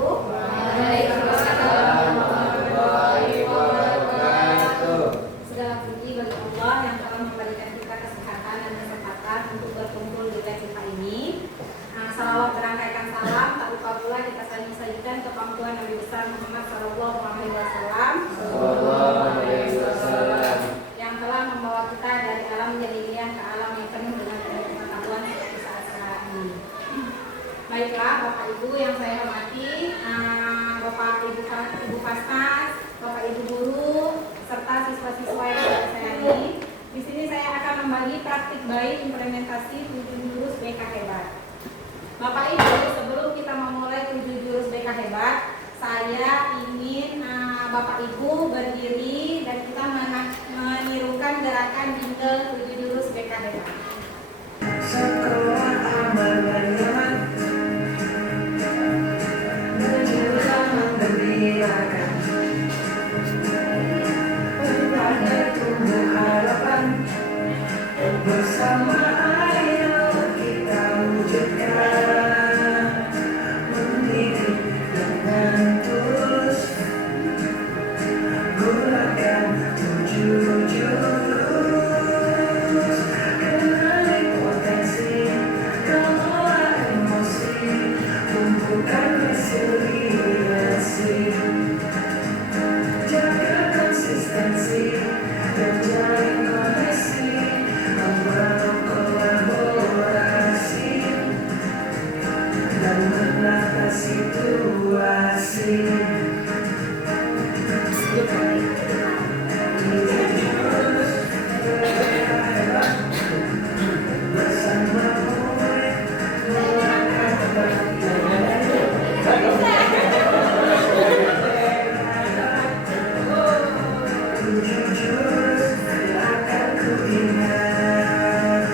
Waalaikumsalam warahmatullahi wabarakatuh. Segala puji bagi Allah yang telah memberikan kita kesehatan dan kesempatan untuk berkumpul di kita ini. Salawat berangkaikan salam, tak lupa pula kita sajikan ke pangkuan Nabi besar Muhammad Sallallahu Alaihi Wasallam yang telah membawa kita dari alam jahiliyah ke alam yang penuh dengan pengetahuan seperti saat sekarang ini. Baiklah, Bapak Ibu yang saya hormati, Bapak Ibu Fastas, Bapak Ibu guru, serta siswa-siswa yang saya sayangi. Di sini saya akan membagi praktik baik implementasi 7 jurus BK Hebat. Bapak Ibu, sebelum kita memulai 7 jurus BK Hebat, saya ingin Bapak Ibu berdiri dan kita menirukan gerakan jingle 7 jurus BK Hebat. Sekolah aman dan nyaman, menjulang menggembirakan, pada tumbuh harapan, bersama ayo kita wujudkan, mendidik dengan tulus, gunakan 7 jurus, kenali potensi, kelola emosi, tumbuhkan resiliensi, jaga konsistensi, dan jalin koneksi, membangun kolaborasi, dan menata situasi. Bersama murid melangkah tujuh jurus akan ku ingat.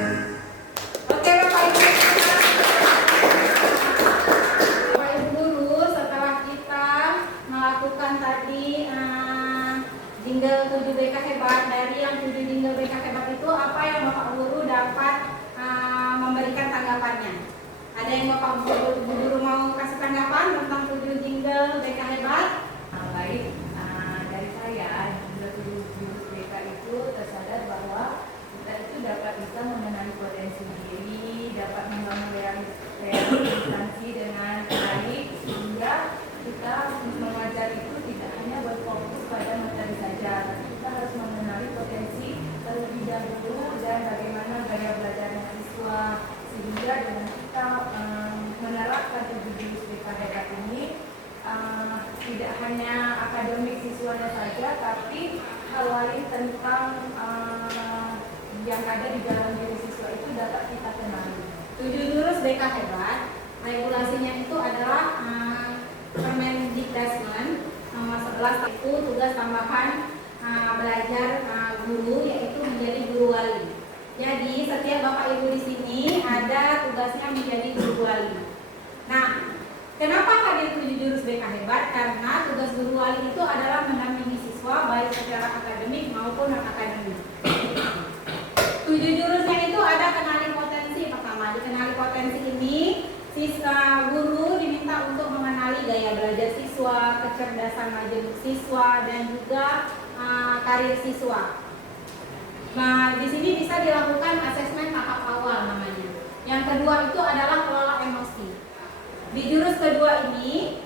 Oke Bapak Ibu. Bapak Ibu guru, setelah kita melakukan tadi jingle 7 BK Hebat, dari yang 7 jingle BK Hebat itu apa yang Bapak Guru dapat memberikan tanggapannya? Ada yang Bapak Guru mau kasih tanggapan tentang 7 jingle BK Hebat? Baik, dari saya juga 7 jurus BK itu tersadar bahwa kita itu dapat bisa mengenali potensi diri, dapat membangun realisasi dengan baik, sehingga kita mengajar itu tidak hanya berfokus pada materi saja, tapi kita harus mengenali potensi terlebih dahulu dan bagaimana gaya belajarnya siswa, sehingga dengan kita menerapkan 7 jurus BK Hebat ini tidak hanya akademik siswanya saja, tapi hal lain tentang yang ada di dalam diri siswa itu dapat kita kenali. 7 jurus BK Hebat, regulasinya itu adalah Permendikbud nomor 11 itu tugas tambahan belajar guru, yaitu menjadi guru wali. Jadi setiap Bapak Ibu di sini ada tugasnya menjadi guru wali. Nah, kenapa hadir 7 jurus BK Hebat? Karena tugas guru wali itu adalah mendampingi siswa baik secara akademik maupun non akademik. 7 jurusnya itu ada kenali potensi. Pertama, dikenali potensi ini siswa guru diminta untuk mengenali gaya belajar siswa, kecerdasan majemuk siswa, dan juga karir siswa. Nah, di sini bisa dilakukan asesmen tahap awal namanya. Yang kedua itu adalah kelola emosi. Di jurus kedua ini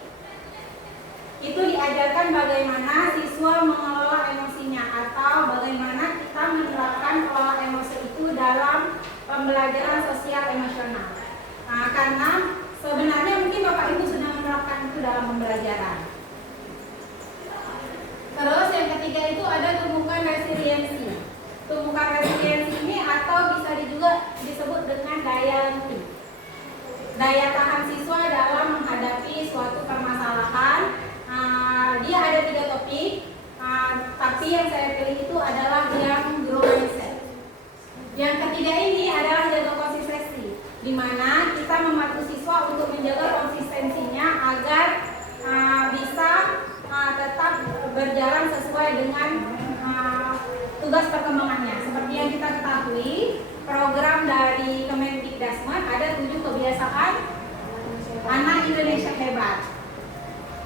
itu diajarkan bagaimana siswa mengelola emosinya atau bagaimana kita menerapkan kelola emosi itu dalam pembelajaran sosial emosional. Nah, karena sebenarnya mungkin Bapak Ibu sudah menerapkan itu dalam pembelajaran. Terus yang ketiga itu ada tumbuhkan resiliensi. Tumbuhkan resiliensi ini atau bisa juga disebut dengan daya lenting. Daya tahan siswa dalam menghadapi suatu permasalahan. Dia ada 3 topik, tapi yang saya pilih itu adalah yang grow mindset. Yang ketiga ini adalah jaga konsistensi, di mana kita membantu siswa untuk menjaga konsistensinya agar bisa tetap berjalan sesuai dengan tugas perkembangannya. Seperti yang kita ketahui, program dari Kemendikbud ada 7 kebiasaan anak Indonesia hebat.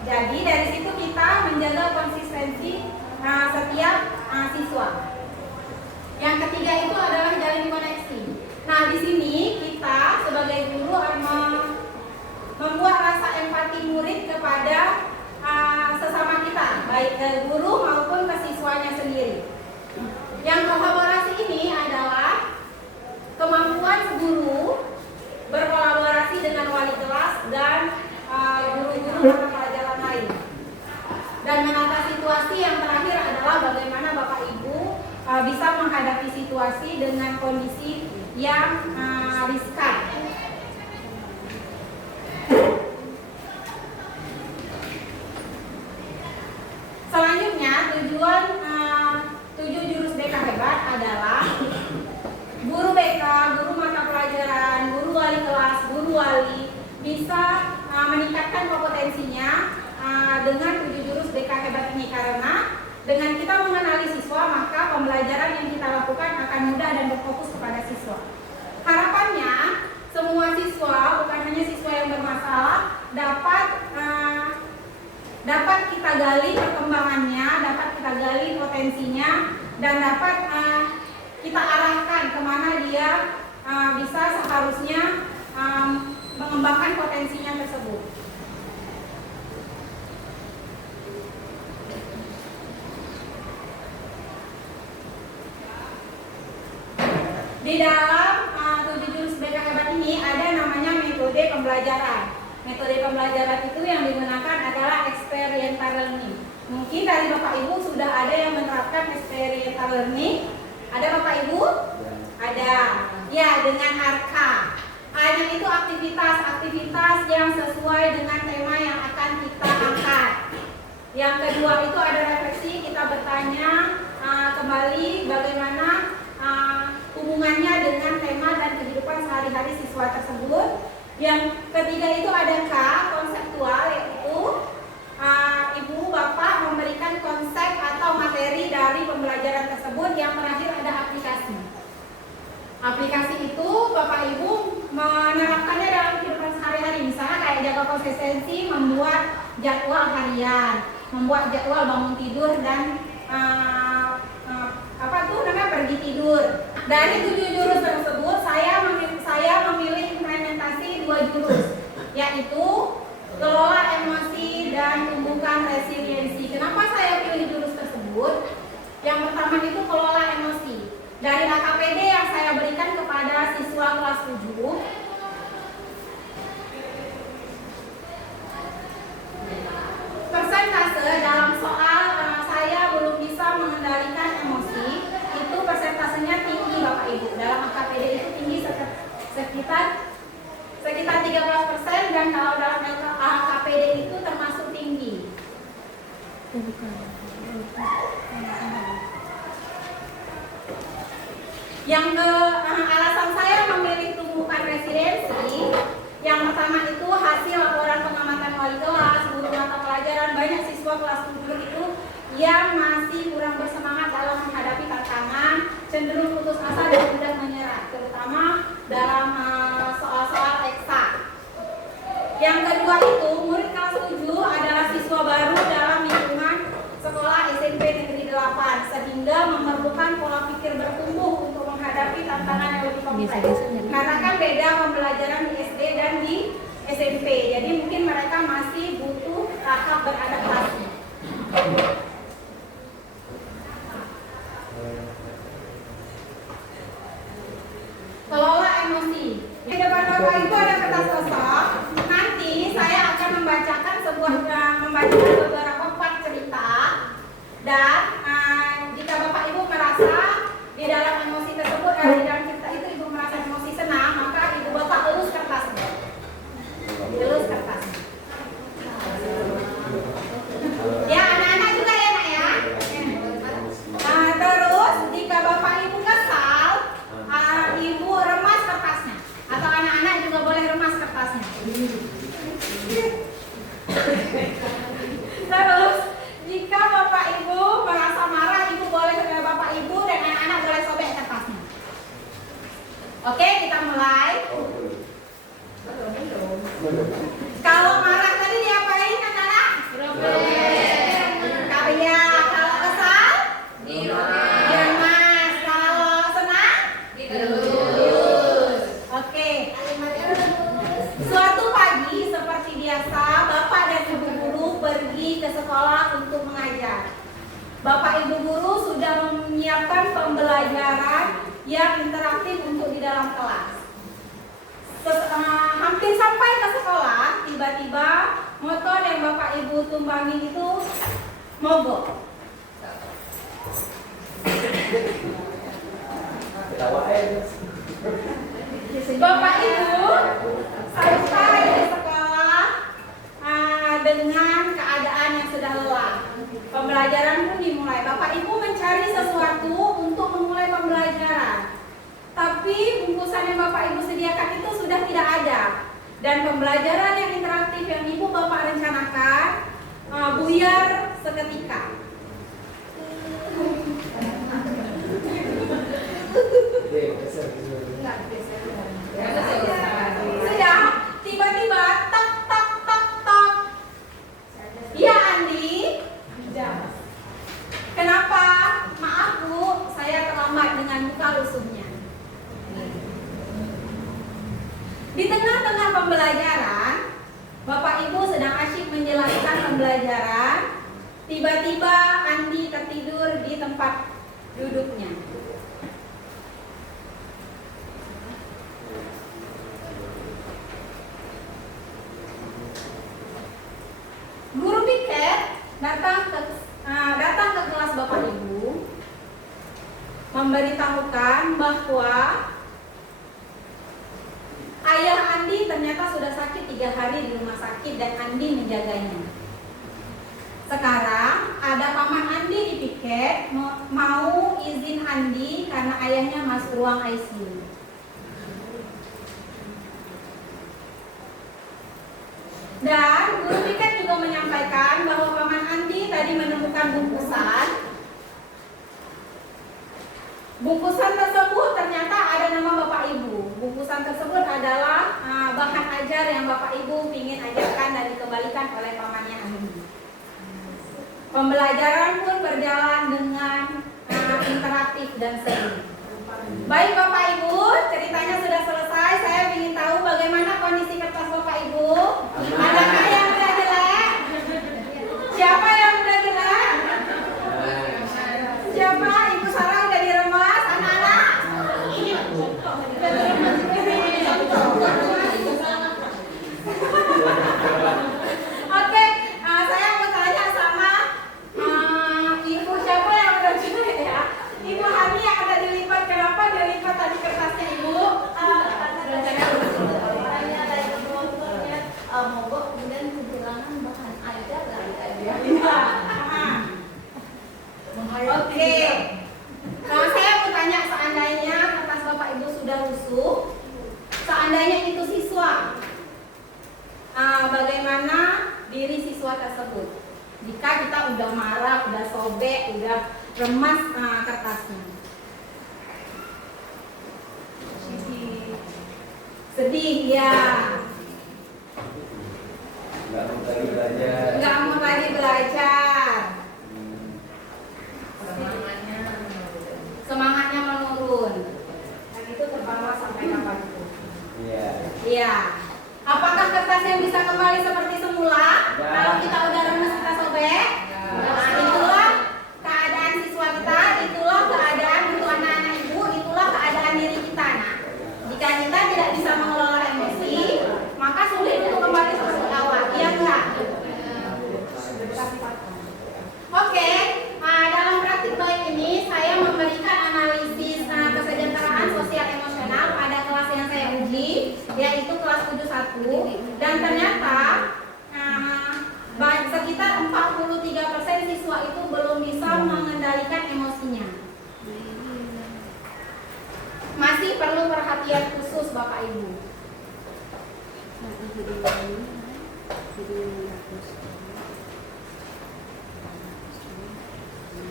Jadi dari situ kita menjaga konsistensi setiap siswa. Yang ketiga itu adalah jalin koneksi. Nah, di sini kita sebagai guru membuat rasa empati murid kepada sesama kita, baik ke guru maupun ke siswanya sendiri. Yang kolaborasi ini adalah kemampuan guru berkolaborasi dengan wali kelas dan guru-guru mata pelajaran lain. Dan menata situasi yang terakhir adalah bagaimana Bapak Ibu bisa menghadapi situasi dengan kondisi yang riskan. Selanjutnya tujuan 7 jurus BK hebat adalah guru BK, guru mata pelajaran, guru wali kelas, guru wali bisa meningkatkan kompetensinya dengan 7 jurus BK hebat ini, karena dengan kita mengenali siswa maka pembelajaran yang kita lakukan akan mudah dan berfokus kepada siswa. Harapannya semua siswa, bukan hanya siswa yang bermasalah, dapat kita gali perkembangannya, dapat kita gali potensinya, dan dapat kita arahkan kemana dia bisa seharusnya mengembangkan potensinya tersebut. Di dalam 7 jurus BK hebat ini ada namanya metode pembelajaran. Metode pembelajaran itu yang digunakan adalah experiential learning. Mungkin dari Bapak Ibu sudah ada yang menerapkan experiential learning. Ada Bapak Ibu? Ada. Ya, dengan ARKA. A-nya itu aktivitas yang sesuai dengan tema yang akan kita angkat. Yang kedua itu ada refleksi, kita bertanya kembali bagaimana hubungannya dengan tema dan kehidupan sehari-hari siswa tersebut. Yang ketiga itu ada K, konseptual, yaitu Ibu Bapak memberikan konsep atau materi dari pembelajaran tersebut. Yang terakhir ada aplikasi. Aplikasi itu Bapak Ibu menerapkannya dalam kehidupan sehari-hari, misalnya kayak jaga konsistensi, membuat jadwal harian, membuat jadwal bangun tidur dan pergi tidur. Dari 7 jurus tersebut saya memilih implementasi 2 jurus, yaitu kelola emosi dan tumbuhkan resiliensi. Kenapa saya pilih jurus tersebut? Yang pertama itu kelola emosi. Dari AKPD yang saya berikan kepada siswa kelas 7, persentase dalam soal saya belum bisa mengendalikan emosi, itu persentasenya tinggi Bapak Ibu. Dalam AKPD itu tinggi sekitar 13%, dan kalau dalam AKPD itu termasuk tinggi. Yang alasan saya memilih tumbuhkan resiliensi, yang pertama itu hasil laporan pengamatan wali kelas, guru mata pelajaran, banyak siswa kelas 7 itu yang masih kurang bersemangat dalam menghadapi tantangan, cenderung putus asa dan mudah menyerah, terutama dalam soal-soal eksak. Yang kedua itu murid kelas 7 adalah siswa baru dalam lingkungan sekolah SMP Negeri 8, sehingga memerlukan pola pikir bertumbuh untuk menghadapi tantangan yang lebih kompleks. Karena kan beda pembelajaran di SD dan di SMP, jadi mungkin mereka masih butuh tahap beradaptasi. Kelola emosi. Di depan Bapak Ibu ada kertas kosong. Nanti saya akan membacakan beberapa part cerita, dan jika Bapak Ibu merasa di dalam emosi tersebut, di dalam cerita itu Ibu merasa emosi senang, maka Ibu Bapak elus kertasnya. Elus kertasnya. Ya, anak-anak juga ya, Nak ya. Terus jika Bapak Ibu kesal, Ibu remas kertasnya, atau anak-anak juga boleh remas kertasnya. Terus jika Bapak Ibu merasa marah, Ibu boleh Bapak Ibu dan anak-anak boleh sobek kertasnya. Oke, kita mulai. Kalau marah tadi diapain anak-anak? ke sekolah untuk mengajar. Bapak Ibu guru sudah menyiapkan pembelajaran yang interaktif untuk di dalam kelas. Hampir sampai ke sekolah, tiba-tiba motor yang Bapak Ibu tumbangi itu mogok. Bapak Ibu sampai di sekolah dengan keadaan yang sudah lelah. Pembelajaran pun dimulai. Bapak Ibu mencari sesuatu untuk memulai pembelajaran. Tapi bungkusan yang Bapak Ibu sediakan itu sudah tidak ada. Dan pembelajaran yang interaktif yang Ibu Bapak rencanakan buyar seketika. Sudah tiba-tiba tak tak tak tak. Ya Andi, kenapa? Maaf Bu, saya terlambat dengan buka lusumnya. Di tengah-tengah pembelajaran, Bapak Ibu sedang asyik menjelaskan pembelajaran. Tiba-tiba Andi tertidur di tempat duduknya. Guru piket datang ke kelas Bapak Ibu, memberitahukan bahwa ayah Andi ternyata sudah sakit 3 hari di rumah sakit dan Andi menjaganya. Sekarang ada paman Andi di piket mau izin Andi karena ayahnya masuk ruang ICU. Dan guru piket juga menyampaikan bahwa paman Andi tadi menemukan bungkusan. Bungkusan tersebut ternyata ada nama Bapak Ibu. Bungkusan tersebut adalah bahan ajar yang Bapak Ibu ingin ajarkan dan dikembalikan oleh pamannya Andi. Pembelajaran pun berjalan dengan interaktif dan seru. Baik Bapak Ibu, ceritanya sudah selesai. Saya ingin tahu bagaimana kondisi kertas Bapak Ibu. Adakah yang udah jelek? Siapa yang udah jelek? Siapa? Ibu Sarah udah diremas, anak-anak? Oke, saya mau tanya sama ibu siapa yang udah jelek ya? Ibu Hani yang ada dilipat, kenapa dilipat tadi kertasnya Ibu? Tanya dari motornya mogok kemudian kehilangan bahan ajar dari ajar. Oke. Saya mau tanya, seandainya kertas Bapak Ibu sudah rusuh, seandainya itu siswa, bagaimana diri siswa tersebut? Jika kita udah marah, udah sobek, udah remas kertasnya. Sedih ya. Nggak mau lagi belajar. Semangatnya menurun. Dan itu terbawa sampai kapan itu? Iya. Apakah kertasnya bisa kembali seperti semula? Kalau kita udah remes, kita sobek? Nah, itulah keadaan siswa kita, itulah keadaan untuk anak-anak Ibu, itulah keadaan diri kita. Nah, jika kita tidak bisa mengelola emosi, maka sulit untuk kembali seperti awal. Iya enggak? Oke, dalam praktik baik ini saya memberikan analisis kesejahteraan sosial emosional pada kelas yang saya uji, yaitu kelas 71, dan ternyata sekitar 43% siswa itu belum bisa mengendalikan emosinya. Masih perlu perhatian khusus Bapak Ibu.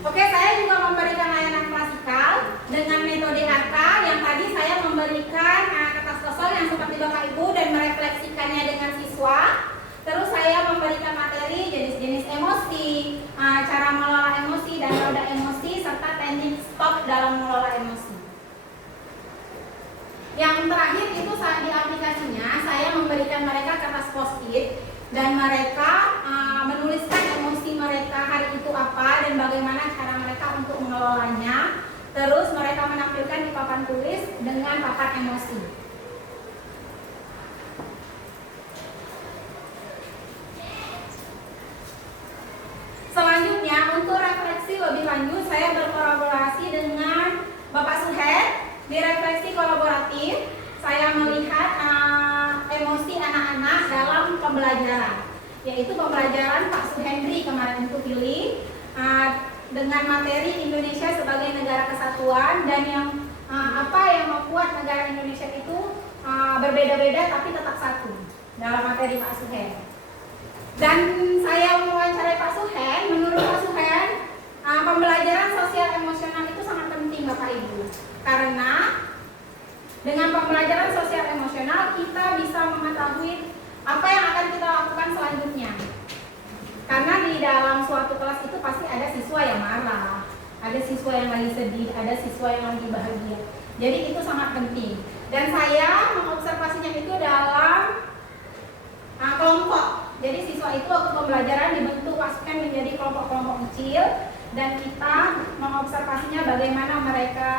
Oke, saya juga memberikan layanan klasikal dengan metode AK yang tadi saya memberikan kertas kosong yang seperti Bapak Ibu dan merefleksikannya dengan siswa. Terus saya memberikan materi jenis-jenis emosi, cara mengelola emosi dan roda emosi, serta teknik stop dalam mengelola emosi. Yang terakhir itu saat di aplikasinya saya memberikan mereka kertas post-it dan mereka menuliskan emosi mengelolanya. Terus mereka menampilkan di papan tulis dengan papan emosi. Selanjutnya, untuk refleksi lebih lanjut, saya berkolaborasi dengan Bapak Suhed. Di refleksi kolaboratif, saya melihat emosi anak-anak dalam pembelajaran, yaitu pembelajaran Pak Suhendri kemarin itu pilih dengan materi Indonesia sebagai negara kesatuan, dan yang apa yang membuat negara Indonesia itu berbeda-beda tapi tetap satu dalam materi Pak Suhed. Dan saya mewawancarai Pak Suhen. Menurut Pak Suhen, pembelajaran sosial emosional itu sangat penting Bapak Ibu, karena dengan pembelajaran sosial emosional kita bisa mengetahui apa yang akan kita lakukan selanjutnya. Karena di dalam suatu kelas itu pasti ada siswa yang marah, ada siswa yang lagi sedih, ada siswa yang lagi bahagia. Jadi itu sangat penting. Dan saya mengobservasinya itu dalam kelompok. Jadi siswa itu waktu pembelajaran dibentuk pasukan menjadi kelompok-kelompok kecil, dan kita mengobservasinya bagaimana mereka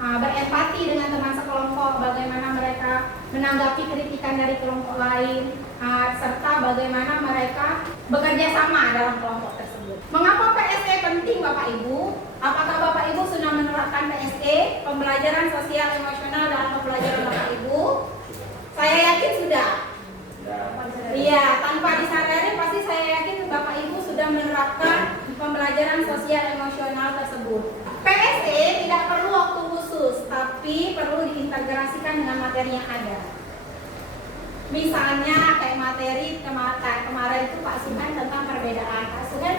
berempati dengan teman sekelompok, bagaimana mereka menanggapi kritikan dari kelompok lain, serta bagaimana mereka bekerja sama dalam kelompok tersebut. Mengapa PSE penting Bapak Ibu? Apakah Bapak Ibu sudah menerapkan PSE, pembelajaran sosial emosional dalam pembelajaran Bapak Ibu? Saya yakin sudah. Iya, tanpa disadari pasti saya yakin Bapak Ibu sudah menerapkan pembelajaran sosial emosional tersebut. PSE tidak perlu waktu khusus, tapi perlu diintegrasikan dengan materi yang ada. Misalnya kayak materi kemarin itu Pak Suhen tentang perbedaan. Pak Suhen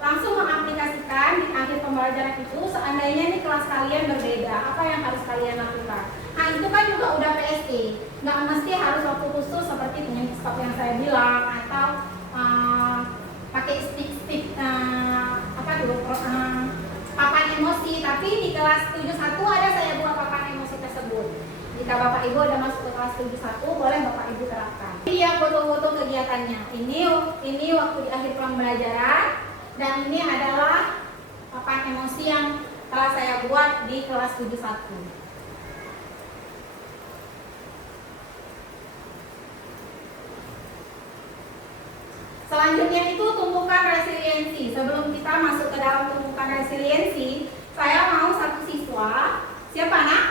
langsung mengaplikasikan di akhir pembelajaran itu, seandainya nih kelas kalian berbeda, apa yang harus kalian lakukan? Nah itu kan juga udah PSE, nggak mesti harus waktu khusus seperti dengan stop yang saya bilang, atau pakai stick papan emosi. Tapi di kelas 71 ada saya buat papan emosi tersebut. Jika Bapak Ibu ada masuk ke kelas 71, boleh Bapak Ibu terapkan. Ini ya foto-foto kegiatannya. Ini waktu di akhir pembelajaran, dan ini adalah papan emosi yang telah saya buat di kelas 71. Selanjutnya itu tumpukan resiliensi. Sebelum kita masuk ke dalam tumpukan resiliensi, saya mau satu siswa, siapa nak?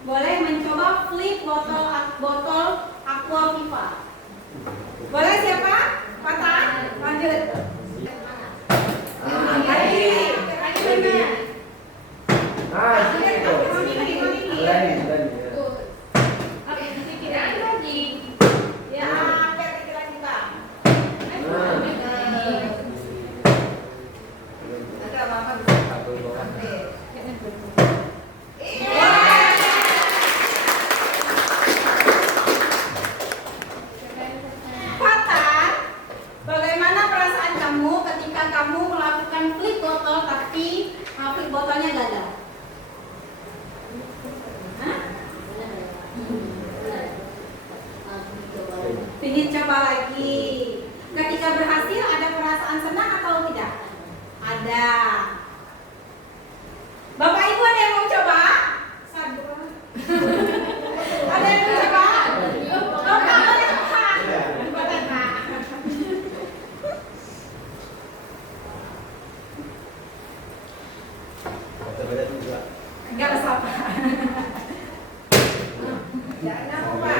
Boleh mencoba flip botol aqua viva. Boleh siapa? Patah? Lanjut. Lagi benar. Botolnya gagal. Ingin coba lagi. Ketika berhasil ada perasaan senang atau tidak? Ada. Bapak Ibu ada yang mau coba? Ada yang mau coba? Enggak apa-apa. Jangan lupa.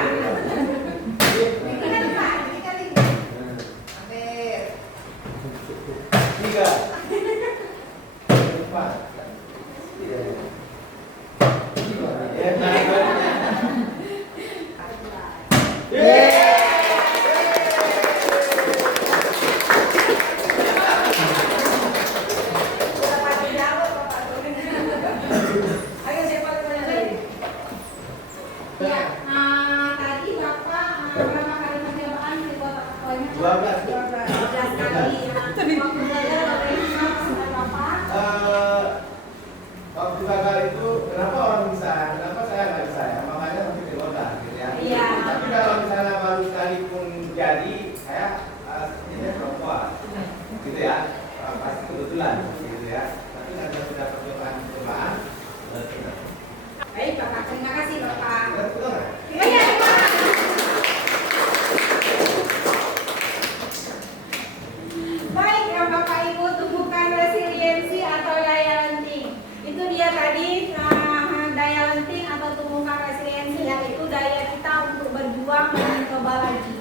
coba lagi.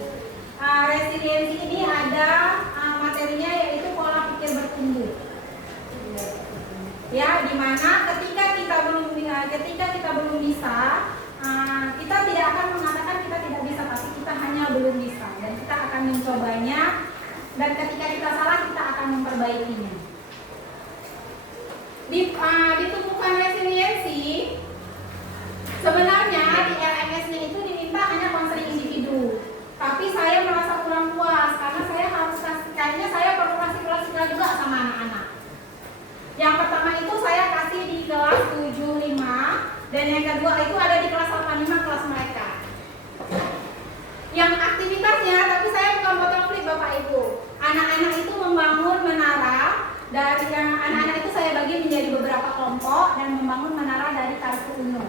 Resiliensi ini ada materinya yaitu pola pikir bertumbuh. Ya, dimana ketika kita belum bisa, kita tidak akan mengatakan kita tidak bisa, tapi kita hanya belum bisa dan kita akan mencobanya, dan ketika kita salah kita akan memperbaikinya. Ditumbuhkan resiliensi, sebenarnya di LMS-nya itu diminta hanya konseling individu, tapi saya merasa kurang puas karena saya harus kayaknya saya perlu kasih kelas juga sama anak-anak. Yang pertama itu saya kasih di kelas 75 dan yang kedua itu ada di kelas 85, kelas mereka. Yang aktivitasnya, tapi saya bukan potong klip Bapak Ibu. Anak-anak itu membangun menara. Dari yang anak-anak itu saya bagi menjadi beberapa kelompok dan membangun menara dari kartu Uno.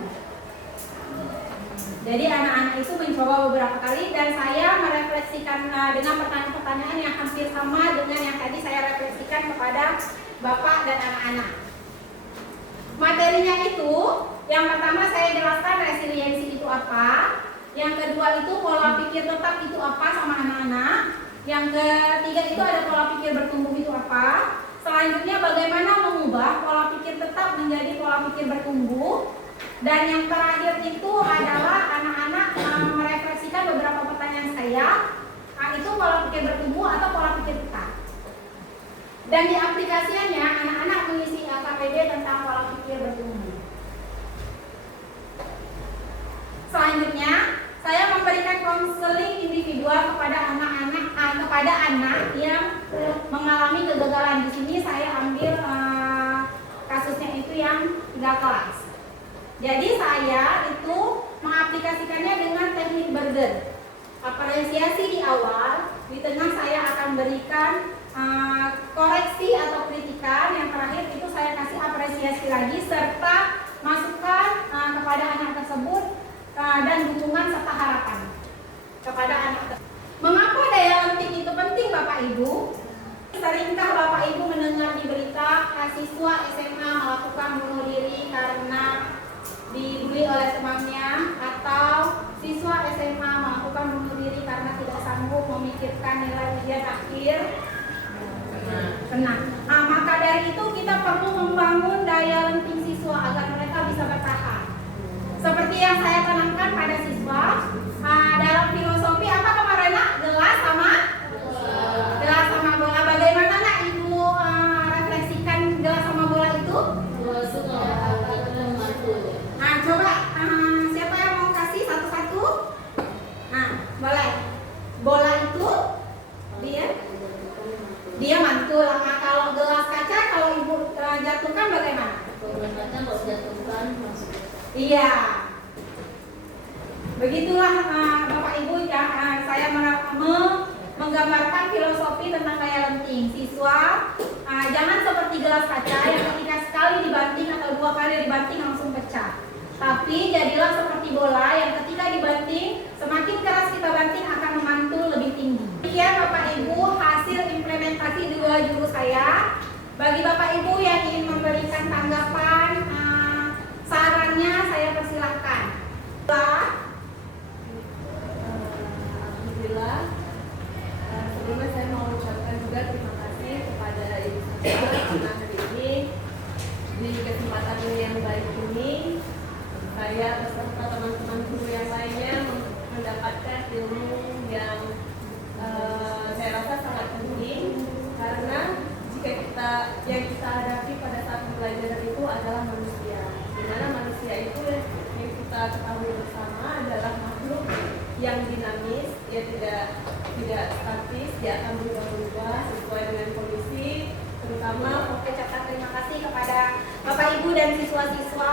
Jadi anak-anak itu mencoba beberapa kali dan saya merefleksikan dengan pertanyaan-pertanyaan yang hampir sama dengan yang tadi saya refleksikan kepada Bapak dan anak-anak. Materinya itu, yang pertama saya jelaskan resiliensi itu apa, yang kedua itu pola pikir tetap itu apa sama anak-anak, yang ketiga itu ada pola pikir bertumbuh itu apa. Selanjutnya bagaimana mengubah pola pikir tetap menjadi pola pikir bertumbuh. Dan yang terakhir itu adalah anak-anak merefleksikan beberapa pertanyaan saya. Itu pola pikir bertumbuh atau pola pikir tetap. Dan di aplikasiannya anak-anak mengisi KPD tentang pola pikir bertumbuh. Selanjutnya saya memberikan konseling individual kepada anak yang mengalami kegagalan. Di sini saya ambil kasusnya itu yang 3 kelas. Jadi saya itu mengaplikasikannya dengan teknik burger. Apresiasi di awal, di tengah saya akan berikan koreksi atau kritikan, yang terakhir itu saya kasih apresiasi lagi serta masukan kepada anak tersebut dan dukungan serta harapan kepada anak tersebut. Mengapa daya lenting itu penting Bapak Ibu? Seringkah Bapak Ibu mendengar di berita siswa SMA melakukan bunuh diri karena dibully oleh temannya, atau siswa SMA melakukan bunuh diri karena tidak sanggup memikirkan nilai ujian akhir kena. Maka dari itu kita perlu membangun daya lenting siswa agar mereka bisa bertahan. Seperti yang saya tanamkan pada siswa dalam filosofi apa kemarin nak? Gelas sama bola. Bagaimana nak Ibu refleksikan gelas sama bola itu? Coba siapa yang mau kasih satu-satu? Boleh. Bola itu dia mantul. Kalau gelas kaca kalau Ibu jatuhkan bagaimana? Gelas kaca kalau jatuhkan masuk. Iya. Begitulah Bapak Ibu yang saya menggambarkan filosofi tentang daya lenting siswa. Jangan seperti gelas kaca yang ketika sekali dibanting atau 2 kali dibanting langsung pecah. Tapi jadilah seperti bola yang ketika dibanting, semakin keras kita banting akan memantul lebih tinggi. Demikian Bapak Ibu hasil implementasi 2 jurus saya. Bagi Bapak Ibu yang ingin memberikan tanggapan, sarannya saya persilahkan. Alhamdulillah. Sebelumnya saya mau ucapkan juga terima kasih kepada Ibu Sasha karena hari ini di kesempatan yang baik ini saya beserta teman-teman guru yang lainnya mendapatkan ilmu yang saya rasa sangat penting, karena jika yang kita hadapi pada saat pembelajaran itu adalah manusia, di mana manusia itu yang kita ketahui bersama adalah makhluk yang dinamis, dia tidak statis, dia akan berubah-ubah sesuai dengan kondisi. Terutama Ucapkan terima kasih kepada Bapak Ibu dan siswa-siswa